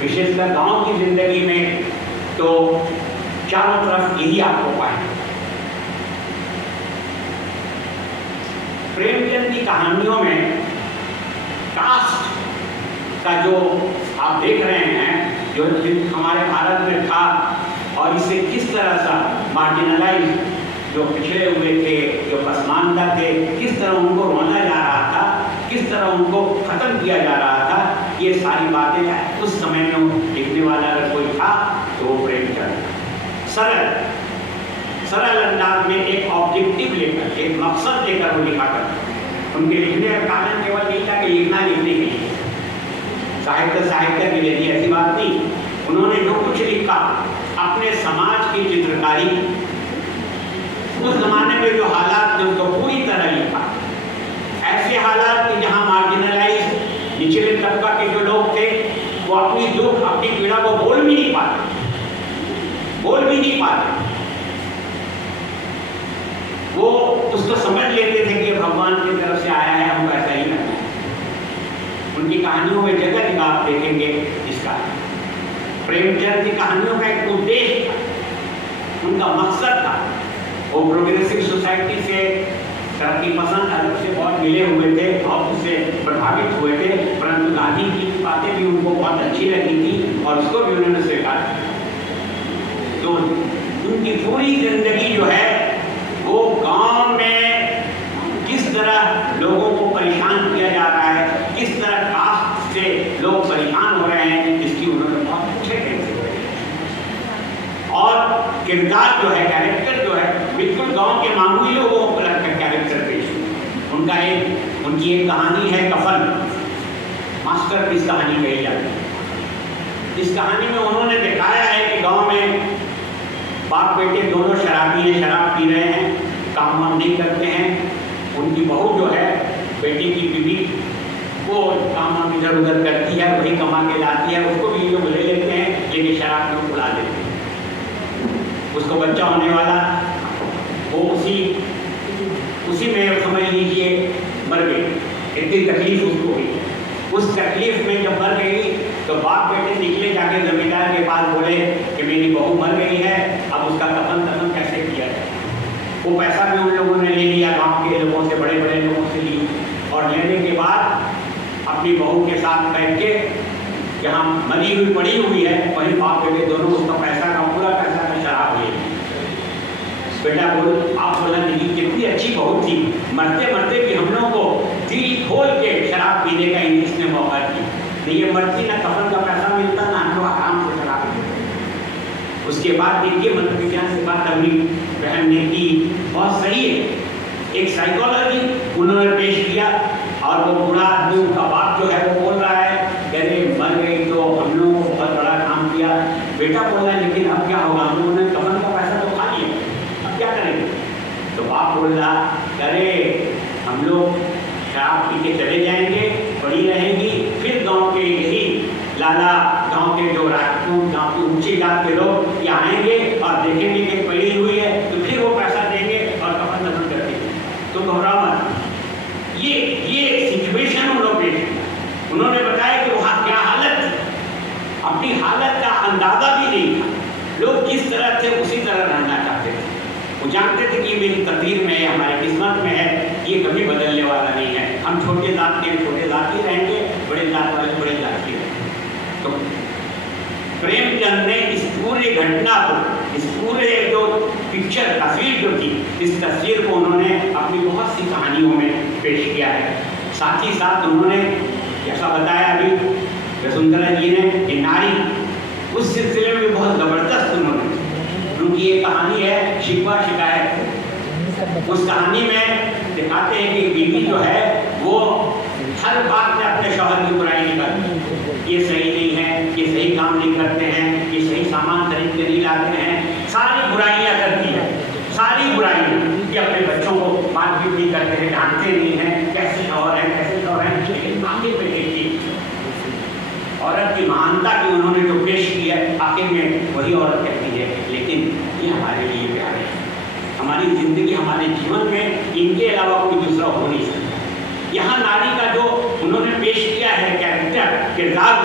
विशेषकर गांव की जिंदगी में तो चारों तरफ यही आपको पाएंगे। प्रेमचंद की कहानियों में कास्ट का जो आप देख रहे हैं, जो हमारे भारत में था और इसे किस तरह से मार्जिनलाइज, जो पिछड़े हुए थे, जो पसमानदा थे, किस तरह उनको रोना जा रहा था, किस तरह उनको खत्म किया जा रहा था, ये सारी बातें उस समय में लिखने वाला अगर कोई था तो वो प्रेमचंद। सरल अंदाज में एक ऑब्जेक्टिव लेकर, एक मकसद लेकर वो लिखा करते। उनके लिखने का कारण केवल नहीं था कि लिखने के लिए, साहित्य के लिए, ऐसी बात नहीं। उन्होंने जो कुछ लिखा अपने समाज की चित्रकारी, उस जमाने में जो हालात थे उसको पूरी तरह लिखा। ऐसे हालात कि जहां मार्जिनलाइज निचले तबका के जो लोग थे वो अपनी दुख, अपनी पीड़ा को बोल भी नहीं पाते, वो उसको समझ लेते थे कि भगवान की तरफ से आया है, हमको ऐसा ही करना है। उनकी कहानियों में जगह जगह आप देखेंगे इसका। प्रेमचंद की कहानियों का एक उद्देश्य था, उनका मकसद था। वो प्रोग्रेसिव सोसाइटी से, तरक्की पसंद अलग से बहुत मिले हुए थे, बहुत उससे प्रभावित हुए थे, परंतु गांधी की बातें भी उनको बहुत अच्छी लगी थी और उसको भी उन्होंने स्वीकार किया। तो उनकी पूरी जिंदगी जो है वो गांव में किस तरह लोगों को परेशान किया जा रहा है, किस तरह कास्ट से लोग परेशान हो रहे हैं, इसकी उन्होंने बहुत अच्छे तरीके से। और किरदार जो है, कैरेक्टर जो है, बिल्कुल गांव के मामूली लोगों को लगता है कैरेक्टर पेश। उनकी एक कहानी है कफन, मास्टरपीस कहानी कही जाती है। इस कहानी में उन्होंने दिखाया है कि गांव में बाप बेटे दोनों शराबी हैं, शराब पी रहे हैं, काम वाम नहीं करते हैं। उनकी बहू जो है, बेटी की बीवी, वो काम वाम इधर उधर करती है, वही कमा के लाती है, उसको भी लोग ले लेते हैं, लेकिन शराब में उड़ा देते हैं। उसको बच्चा होने वाला, वो उसी में समझ लीजिए मर गई। इतनी तकलीफ उसको हुई। उस तकलीफ में जब मर गई तो बाप बेटे निकले, जाके जमींदार के पास बोले कि मेरी बहू मर गई है, अब उसका कफन कैसे किया जाए। वो पैसा भी उन लोगों ने ले लिया, गांव के लोगों से, बड़े बड़े लोगों से ली, और लेने के बाद अपनी बहू के साथ बैठ के, जहाँ मरी हुई पड़ी हुई है, वहीं बाप बेटे दोनों उसका पैसा का, पूरा पैसा का शराब ले। बेटा आप बोला नहीं, कितनी अच्छी बहू थी, मरते मरते भी हम लोगों को दिल खोल के शराब पीने का इंग्लिश ने मौका दिया। नहीं ये मरती ना, कफन का पैसा मिलता ना, हम लोग आराम से शराब पीते। उसके बाद देखिए मनोविज्ञान से बात अपनी बहन ने की, बहुत सही है। एक साइकोलॉजी उन्होंने पेश किया, और वो बूढ़ा आदमी, उनका बाप जो है वो बोल रहा है कि अरे मर गई तो हम लोगों को बहुत बड़ा काम किया। बेटा बोल रहा है लेकिन अब क्या होगा, हम लोगों ने कफन का पैसा तो खा लिया, अब क्या करेंगे। तो बाप बोल रहा अरे हम लोग शराब पी के चले जाएंगे, पड़ी रहेंगी, फिर गांव के यही लाला, गांव के जो राजपूत, गांव के ऊंची जात के लोग ये आएंगे और देखेंगे कि पड़ी हुई है, तो फिर वो पैसा देंगे और कफन दफन कर देंगे। तो घबराओ मत। ये सिचुएशन उन्होंने बताया कि वहाँ क्या हालत थी, अपनी हालत का अंदाजा भी नहीं था। लोग जिस तरह थे उसी तरह रहना चाहते थे। वो जानते थे कि मेरी तकदीर में है, हमारी किस्मत में है, ये कभी बदलने वाला नहीं है। हम छोटे जात के छोटे जाति रहेंगे, बड़े जात वाले बड़े जाति रहेंगे। तो प्रेमचंद ने इस पूरी घटना को, इस पूरे जो पिक्चर, तस्वीर जो थी, इस तस्वीर को उन्होंने अपनी बहुत सी कहानियों में पेश किया है। साथ ही साथ उन्होंने जैसा बताया अभी वसुंधरा जी ने कि नारी, उस सिलसिले में बहुत ज़बरदस्त उन्होंने, उनकी ये कहानी है शिकवा शिकायत। उस कहानी में दिखाते हैं कि बीवी जो है वो हर बात में अपने शौहर की बुराई निकालती है। ये सही नहीं है, ये सही काम नहीं करते हैं, ये सही सामान खरीद के नहीं लाते हैं, सारी बुराइयाँ करती है, सारी बुराइयाँ। कि अपने बच्चों को मारपीट नहीं करते हैं, डांटते नहीं हैं, कैसे शौहर हैं, कैसे शौहर हैं। लेकिन आखिर में देखिए औरत की महानता की उन्होंने जो पेश की है, आखिर में वही औरत कहती है लेकिन ये हमारे लिए प्यारे हैं, हमारी जिंदगी, हमारे जीवन में इनके अलावा कोई दूसरा हो नहीं सकता। यहाँ नारी का जो उन्होंने पेश किया है कैरेक्टर, किरदार